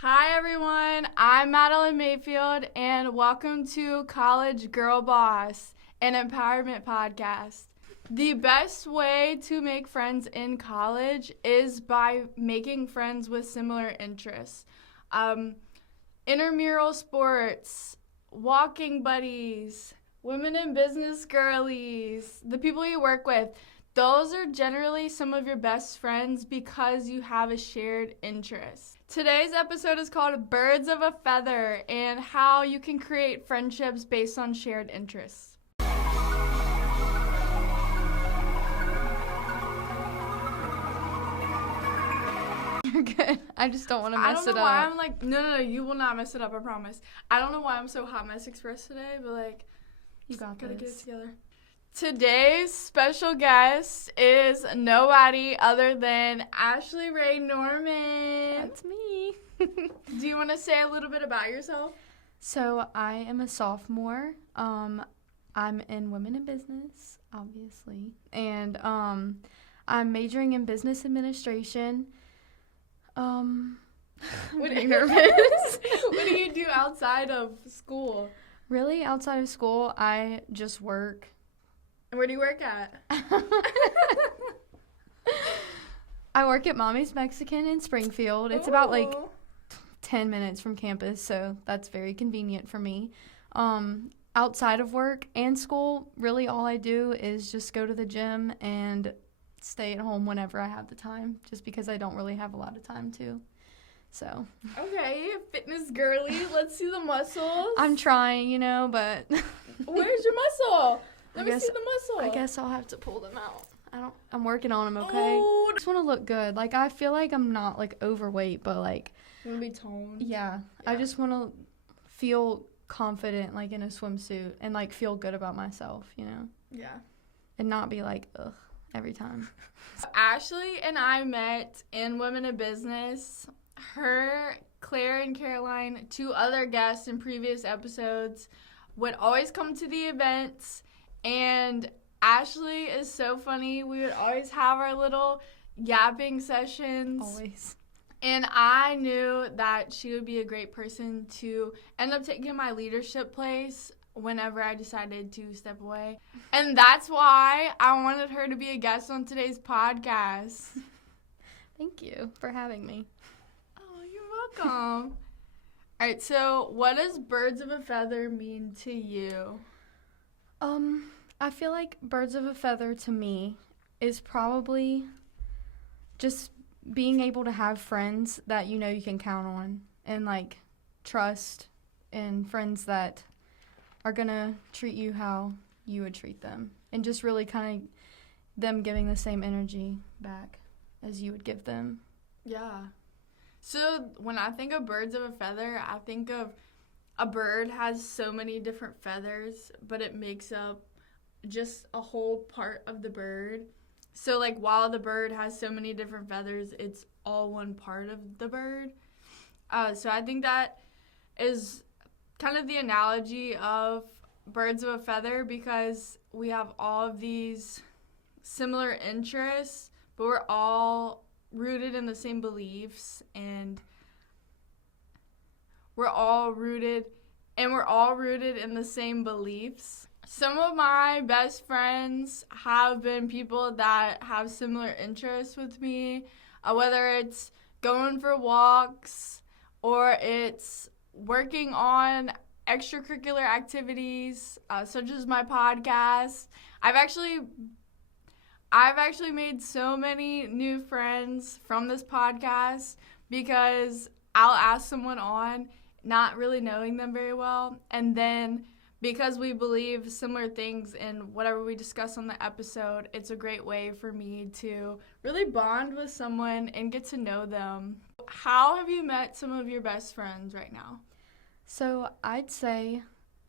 Hi everyone, I'm Madeline Mayfield and welcome to College Girl Boss, an empowerment podcast. The best way to make friends in college is by making friends with similar interests. Intramural sports, walking buddies, women in business girlies, the people you work with. Those are generally some of your best friends because you have a shared interest. Today's episode is called Birds of a Feather and how you can create friendships based on shared interests. You're good. I just don't want to mess it up. I don't know why I'm like, no, you will not mess it up, I promise. I don't know why I'm so hot mess express today, but like, you got gotta this. get it together. Today's special guest is nobody other than Ashley Ray Norman. That's me. Do you want to say a little bit about yourself? So I am a sophomore. I'm in women in business, obviously, and I'm majoring in business administration. I'm pretty nervous. What do you do outside of school? Really, outside of school, I just work. Where do you work at? I work at Mommy's Mexican in Springfield. It's about like 10 minutes from campus, so that's very convenient for me. Outside of work and school, really all I do is just go to the gym and stay at home whenever I have the time, just because I don't really have a lot of time to. So. Okay, fitness girly. Let's see the muscles. I'm trying, but. Where's your muscle? Let me see the muscle. I guess I'll have to pull them out. I'm working on them, okay? Oh. I just want to look good. Like, I feel like I'm not, like, overweight, but, like. You want to be toned? Yeah. I just want to feel confident, like, in a swimsuit and, like, feel good about myself, Yeah. And not be like, ugh, every time. Ashley and I met in Women in Business. Her, Claire, and Caroline, two other guests in previous episodes, would always come to the events. And Ashley is so funny. We would always have our little yapping sessions. Always. And I knew that she would be a great person to end up taking my leadership place whenever I decided to step away. And that's why I wanted her to be a guest on today's podcast. Thank you for having me. Oh, you're welcome. All right, so what does birds of a feather mean to you? I feel like birds of a feather to me is probably just being able to have friends that you can count on and like trust, and friends that are gonna treat you how you would treat them, and just really kind of them giving the same energy back as you would give them. Yeah. So when I think of birds of a feather, I think of a bird has so many different feathers, but it makes up just a whole part of the bird. So like while the bird has so many different feathers, it's all one part of the bird. So I think that is kind of the analogy of birds of a feather, because we have all of these similar interests, but we're all rooted in the same beliefs, and we're all rooted in the same beliefs. Some of my best friends have been people that have similar interests with me, whether it's going for walks or it's working on extracurricular activities, such as my podcast. I've actually made so many new friends from this podcast because I'll ask someone on, not really knowing them very well, and then because we believe similar things in whatever we discuss on the episode, it's a great way for me to really bond with someone and get to know them. How have you met some of your best friends right now? So I'd say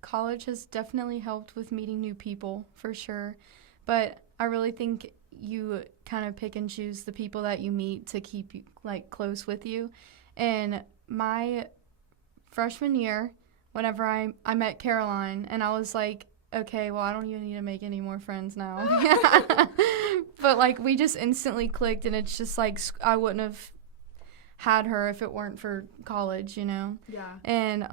college has definitely helped with meeting new people, for sure. But I really think you kind of pick and choose the people that you meet to keep you like close with you. And my freshman year, whenever I met Caroline, and I was like, okay, well, I don't even need to make any more friends now. But like we just instantly clicked, and it's just like I wouldn't have had her if it weren't for college, you know. Yeah. And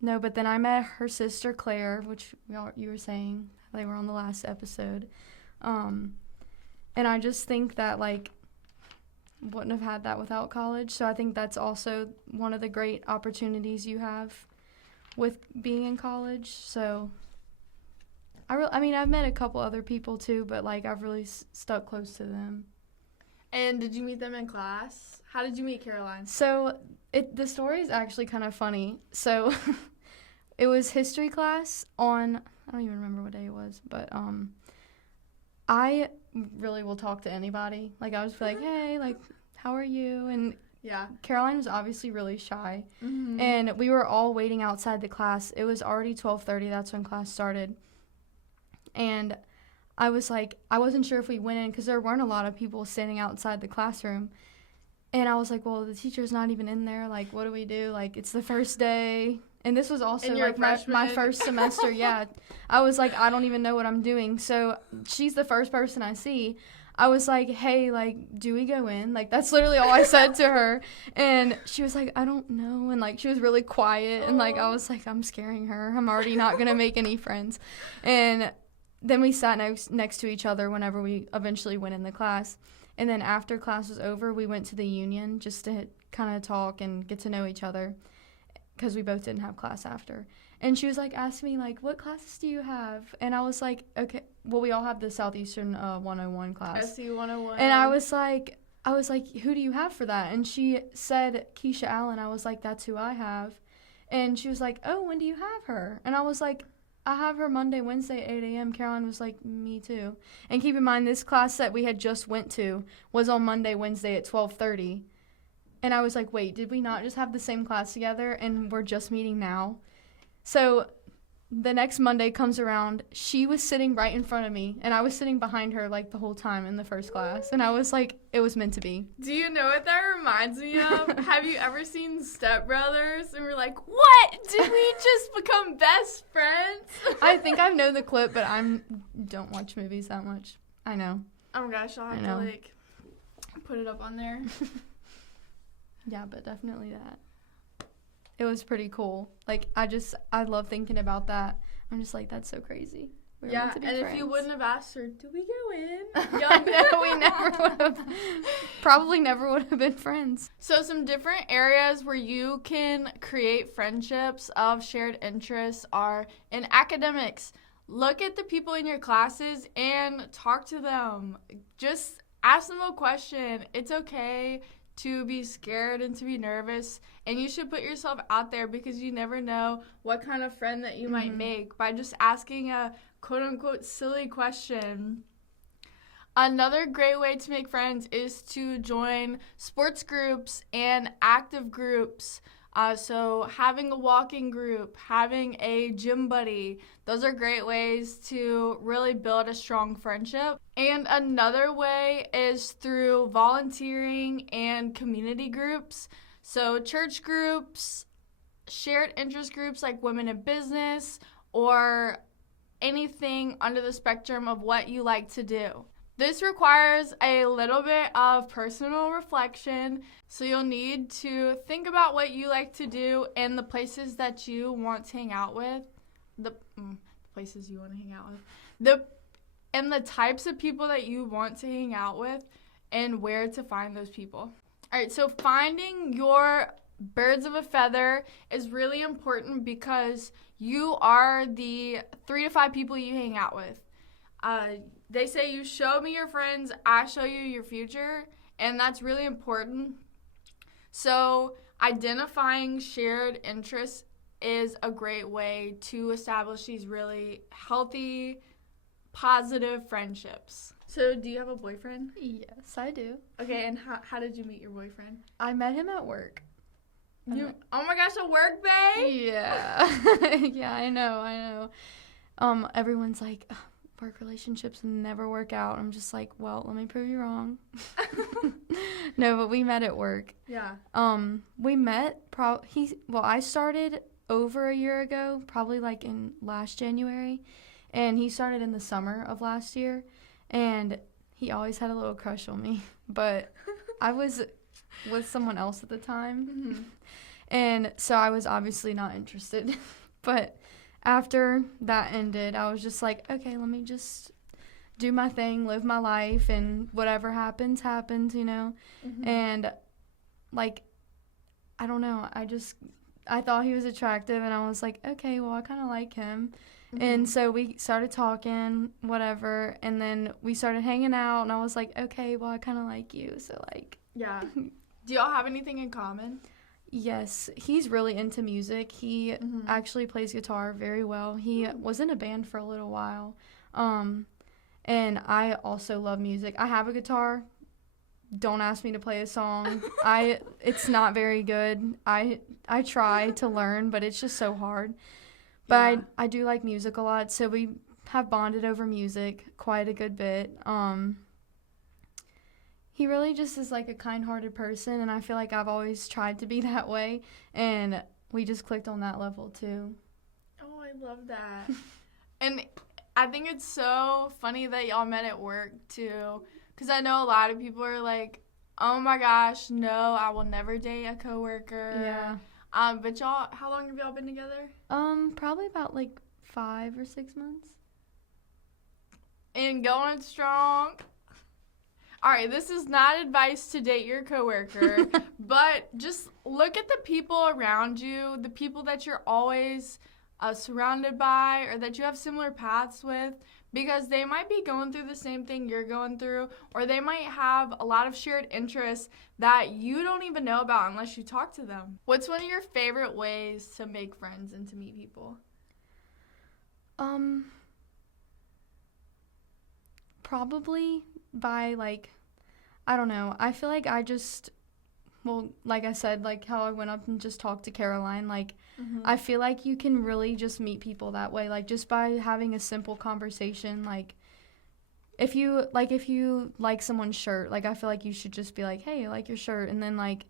no, but then I met her sister Claire, which you were saying they were on the last episode. And I just think that like wouldn't have had that without college. So I think that's also one of the great opportunities you have with being in college. So I mean, I've met a couple other people too, but like I've really stuck close to them. And did you meet them in class? How did you meet Caroline? So the story is actually kind of funny. So it was history class on, I don't even remember what day it was, but I really will talk to anybody. Like I was like, hey, like how are you? And yeah, Caroline was obviously really shy. Mm-hmm. And we were all waiting outside the class. It was already 12:30. That's when class started. And I was like, I wasn't sure if we went in because there weren't a lot of people standing outside the classroom. And I was like, well, the teacher's not even in there. Like, what do we do? Like, it's the first day. And this was also like my first semester. Yeah. I was like, I don't even know what I'm doing. So she's the first person I see. I was like, hey, like, do we go in? Like, that's literally all I said to her. And she was like, I don't know. And, like, she was really quiet. And, like, I was like, I'm scaring her. I'm already not going to make any friends. And then we sat next to each other whenever we eventually went in the class. And then after class was over, we went to the union just to kind of talk and get to know each other because we both didn't have class after. And she was like, asking me, like, what classes do you have? And I was like, okay, well, we all have the Southeastern 101 class. SE 101. And I was like, who do you have for that? And she said, Keisha Allen. I was like, that's who I have. And she was like, oh, when do you have her? And I was like, I have her Monday, Wednesday, 8 a.m. Caroline was like, me too. And keep in mind, this class that we had just went to was on Monday, Wednesday at 12:30. And I was like, wait, did we not just have the same class together and we're just meeting now? So the next Monday comes around. She was sitting right in front of me, and I was sitting behind her like the whole time in the first class. And I was like, it was meant to be. Do you know what that reminds me of? Have you ever seen Step Brothers? And we're like, what? Did we just become best friends? I think I know the clip, but don't watch movies that much. I know. Oh my gosh, I'll have to like put it up on there. Yeah, but definitely that. It was pretty cool. Like, I love thinking about that. I'm just like, that's so crazy. We were meant to be friends. If you wouldn't have asked her, do we go in? We never would have, probably never would have been friends. So some different areas where you can create friendships of shared interests are in academics. Look at the people in your classes and talk to them. Just ask them a question. It's okay to be scared and to be nervous, and you should put yourself out there because you never know what kind of friend that you might make by just asking a quote-unquote silly question. Another great way to make friends is to join sports groups and active groups. So having a walking group, having a gym buddy, those are great ways to really build a strong friendship. And another way is through volunteering and community groups. So church groups, shared interest groups like women in business, or anything under the spectrum of what you like to do. This requires a little bit of personal reflection, so you'll need to think about what you like to do and the places that you want to hang out with, the places you want to hang out with, and the types of people that you want to hang out with, and where to find those people. All right, so finding your birds of a feather is really important because you are the 3 to 5 people you hang out with. They say you show me your friends, I show you your future, and that's really important. So identifying shared interests is a great way to establish these really healthy, positive friendships. So do you have a boyfriend? Yes, I do. Okay, and how did you meet your boyfriend? I met him at work. Oh my gosh, a work bae? Yeah. Yeah, I know. Everyone's like, work relationships never work out. I'm just like, well, let me prove you wrong. No, but we met at work. Yeah. We met I started over a year ago, probably like in last January, and he started in the summer of last year, and he always had a little crush on me, but I was with someone else at the time. Mm-hmm. And so I was obviously not interested. But after that ended, I was just like, okay, let me just do my thing, live my life, and whatever happens, happens, you know? Mm-hmm. And, like, I don't know. I thought he was attractive, and I was like, okay, well, I kind of like him. Mm-hmm. And so we started talking, whatever, and then we started hanging out, and I was like, okay, well, I kind of like you, so, like. Yeah. Do y'all have anything in common? Yes, he's really into music. He Mm-hmm. actually plays guitar very well. He was in a band for a little while. And I also love music. I have a guitar. Don't ask me to play a song. It's not very good. I try to learn, but it's just so hard. But Yeah. I do like music a lot, so we have bonded over music quite a good bit. He really just is like a kind-hearted person, and I feel like I've always tried to be that way, and we just clicked on that level too. Oh, I love that. And I think it's so funny that y'all met at work too, because I know a lot of people are like, oh my gosh, no, I will never date a coworker. Yeah. But y'all, how long have y'all been together? Probably about like 5 or 6 months. And going strong. All right, this is not advice to date your coworker, but just look at the people around you, the people that you're always surrounded by or that you have similar paths with, because they might be going through the same thing you're going through, or they might have a lot of shared interests that you don't even know about unless you talk to them. What's one of your favorite ways to make friends and to meet people? Probably by, like, I don't know. I feel like like I said, like how I went up and just talked to Caroline, like, I feel like you can really just meet people that way, like, just by having a simple conversation. Like, if you like someone's shirt, like, I feel like you should just be like, hey, I like your shirt. And then, like,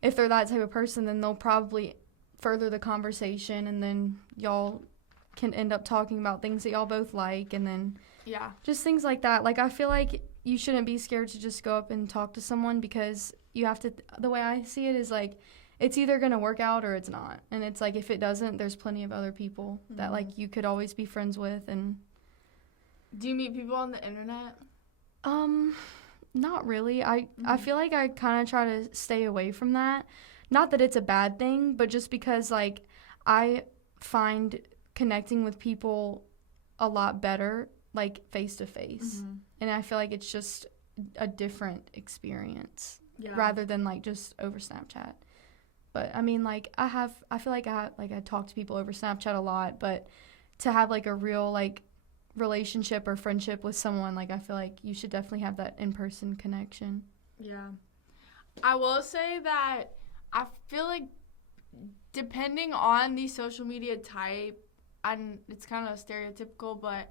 if they're that type of person, then they'll probably further the conversation, and then y'all can end up talking about things that y'all both like, and then just things like that. Like, I feel like you shouldn't be scared to just go up and talk to someone, because you have to, the way I see it is, like, it's either going to work out or it's not. And it's like, if it doesn't, there's plenty of other people that, like, you could always be friends with. And do you meet people on the internet? Not really. I feel like I kind of try to stay away from that. Not that it's a bad thing, but just because, like, I find connecting with people a lot better, like, face to face. And I feel like it's just a different experience rather than, like, just over Snapchat. But I mean, like, I feel like I talk to people over Snapchat a lot, but to have, like, a real, like, relationship or friendship with someone, like, I feel like you should definitely have that in-person connection. Yeah. I will say that I feel like depending on the social media type, and it's kind of stereotypical, but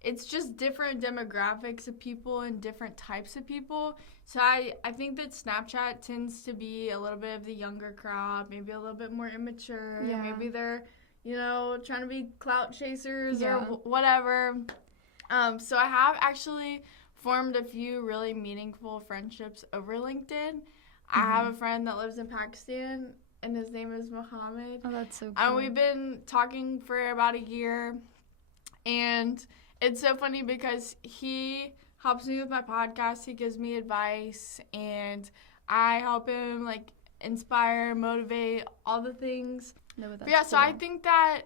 it's just different demographics of people and different types of people. So I think that Snapchat tends to be a little bit of the younger crowd, maybe a little bit more immature. Yeah. Maybe they're, trying to be clout chasers or whatever. So I have actually formed a few really meaningful friendships over LinkedIn. I have a friend that lives in Pakistan, and his name is Mohammed. Oh, that's so cool. And we've been talking for about a year, and it's so funny because he helps me with my podcast. He gives me advice, and I help him, like, inspire, motivate, all the things. No, but But yeah, so I think that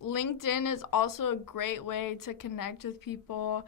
LinkedIn is also a great way to connect with people,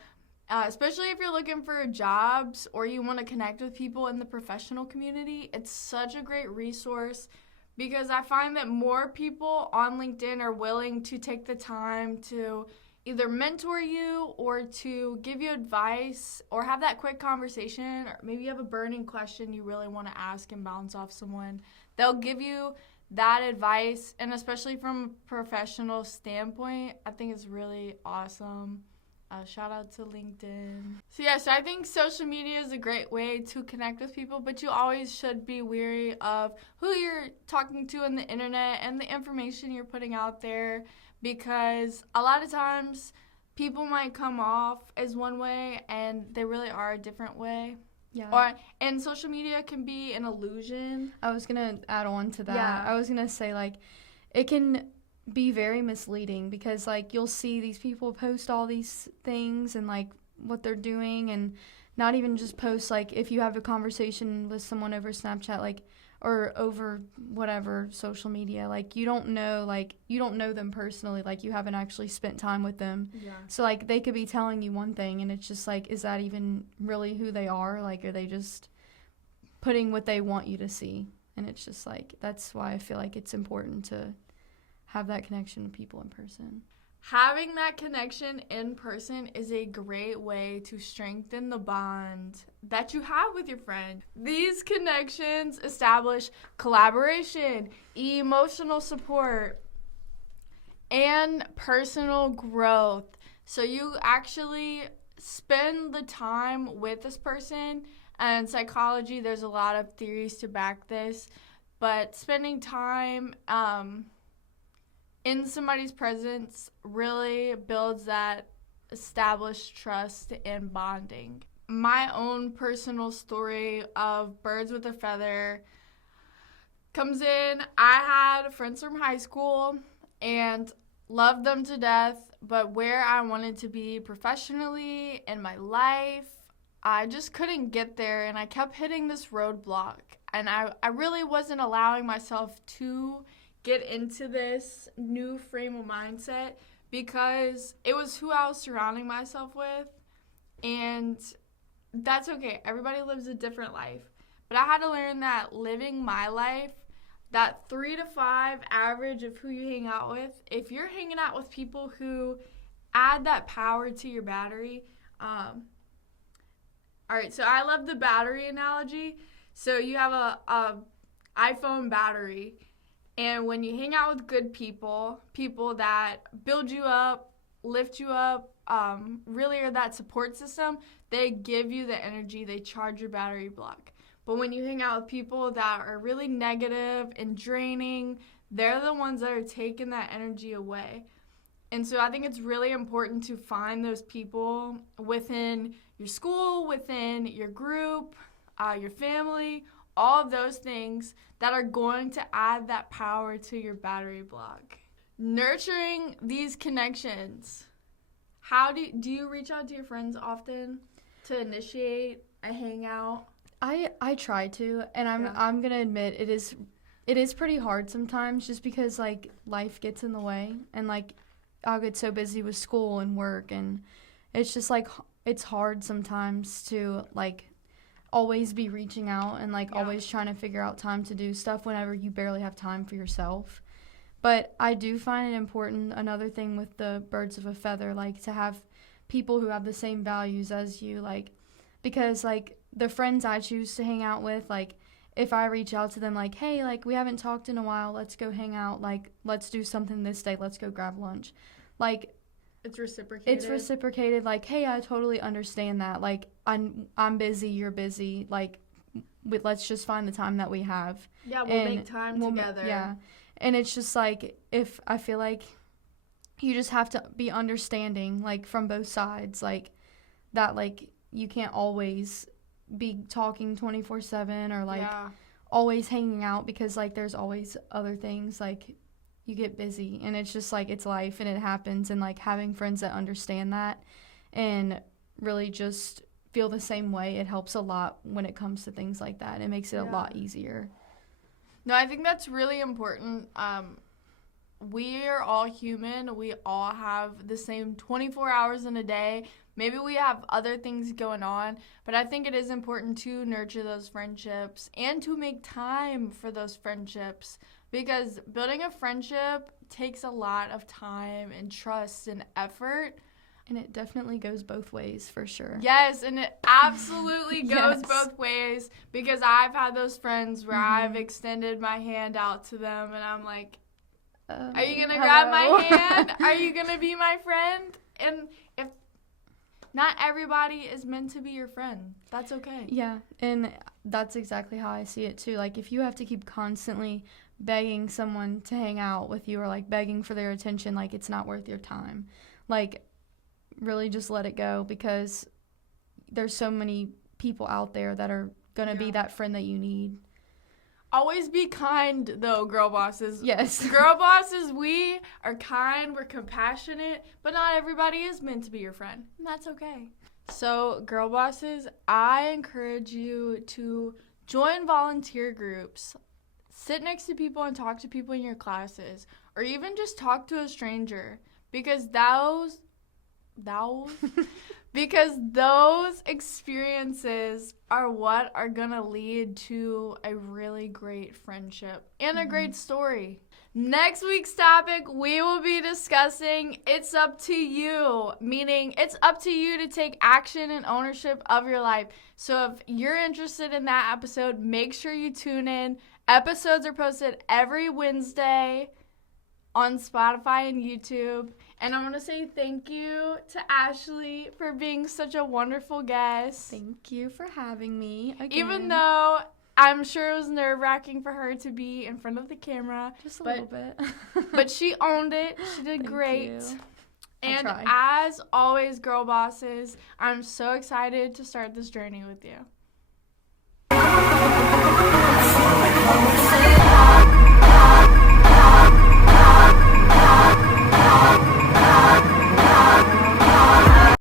especially if you're looking for jobs or you want to connect with people in the professional community. It's such a great resource because I find that more people on LinkedIn are willing to take the time to either mentor you or to give you advice or have that quick conversation, or maybe you have a burning question you really want to ask and bounce off someone. They'll give you that advice, and especially from a professional standpoint, I think it's really awesome. Shout out to LinkedIn. So I think social media is a great way to connect with people, but you always should be wary of who you're talking to on the internet and the information you're putting out there, because a lot of times people might come off as one way and they really are a different way. Yeah. And social media can be an illusion. I was going to add on to that. Yeah. I was going to say, like, it can be very misleading because, like, you'll see these people post all these things and, like, what they're doing, and not even just post, like, if you have a conversation with someone over Snapchat, like, or over whatever social media, like, you don't know them personally, like, you haven't actually spent time with them. Yeah. So, like, they could be telling you one thing, and it's just, like, is that even really who they are? Like, are they just putting what they want you to see? And it's just, like, that's why I feel like it's important to have that connection with people in person. Having that connection in person is a great way to strengthen the bond that you have with your friend. These connections establish collaboration, emotional support, and personal growth. So you actually spend the time with this person. And in psychology, there's a lot of theories to back this. But spending time in somebody's presence really builds that established trust and bonding. My own personal story of birds with a feather comes in. I had friends from high school and loved them to death, but where I wanted to be professionally in my life, I just couldn't get there, and I kept hitting this roadblock, and I really wasn't allowing myself to get into this new frame of mindset because it was who I was surrounding myself with, and that's okay. Everybody lives a different life, but I had to learn that living my life, that 3 to 5 average of who you hang out with, if you're hanging out with people who add that power to your battery, all right, so I love the battery analogy. So you have a iPhone battery, and when you hang out with good people, people that build you up, lift you up, really are that support system, they give you the energy, they charge your battery block. But when you hang out with people that are really negative and draining, they're the ones that are taking that energy away. And so I think it's really important to find those people within your school, within your group, your family, all of those things that are going to add that power to your battery block. Nurturing these connections. How do you reach out to your friends often to initiate a hangout? I try to, and I'm gonna admit it is pretty hard sometimes, just because, like, life gets in the way, and, like, I'll get so busy with school and work, and it's just, like, it's hard sometimes to, like, always be reaching out and, like, always trying to figure out time to do stuff whenever you barely have time for yourself. But I do find it important, another thing with the birds of a feather, like, to have people who have the same values as you, like, because, like, the friends I choose to hang out with, like, if I reach out to them, like, hey, like, we haven't talked in a while, let's go hang out, like, let's do something this day, let's go grab lunch. Like, it's reciprocated. Like, hey, I totally understand that. Like, I'm busy, you're busy. Like, let's just find the time that we have. Yeah, we'll make time together. Yeah. And it's just, like, if I feel like you just have to be understanding, like, from both sides, like, that, like, you can't always be talking 24/7 or, like, always hanging out, because, like, there's always other things, like, you get busy, and it's just, like, it's life and it happens, and, like, having friends that understand that and really just feel the same way, it helps a lot when it comes to things like that. It makes it a lot easier. No, I think that's really important. We are all human. We all have the same 24 hours in a day. Maybe we have other things going on, but I think it is important to nurture those friendships and to make time for those friendships, because building a friendship takes a lot of time and trust and effort. And it definitely goes both ways, for sure. Yes, and it absolutely goes both ways, because I've had those friends where I've extended my hand out to them, and I'm like, are you going to grab my hand? Are you going to be my friend? And if not everybody is meant to be your friend, that's okay. Yeah, and that's exactly how I see it, too. Like, if you have to keep constantly begging someone to hang out with you, or, like, begging for their attention, like, it's not worth your time. Like, really just let it go, because there's so many people out there that are going to be that friend that you need. Always be kind, though, girl bosses. Yes. Girl bosses, we are kind, we're compassionate, but not everybody is meant to be your friend. And that's okay. So, girl bosses, I encourage you to join volunteer groups. Sit next to people and talk to people in your classes. Or even just talk to a stranger. Because because those experiences are what are going to lead to a really great friendship and a great story. Next week's topic, we will be discussing it's up to you, meaning it's up to you to take action and ownership of your life. So if you're interested in that episode, make sure you tune in. Episodes are posted every Wednesday on Spotify and YouTube. And I want to say thank you to Ashley for being such a wonderful guest. Thank you for having me again. Even though I'm sure it was nerve-wracking for her to be in front of the camera. Just a little bit. But she owned it. She did Thank great. you. And as always, girl bosses, I'm so excited to start this journey with you.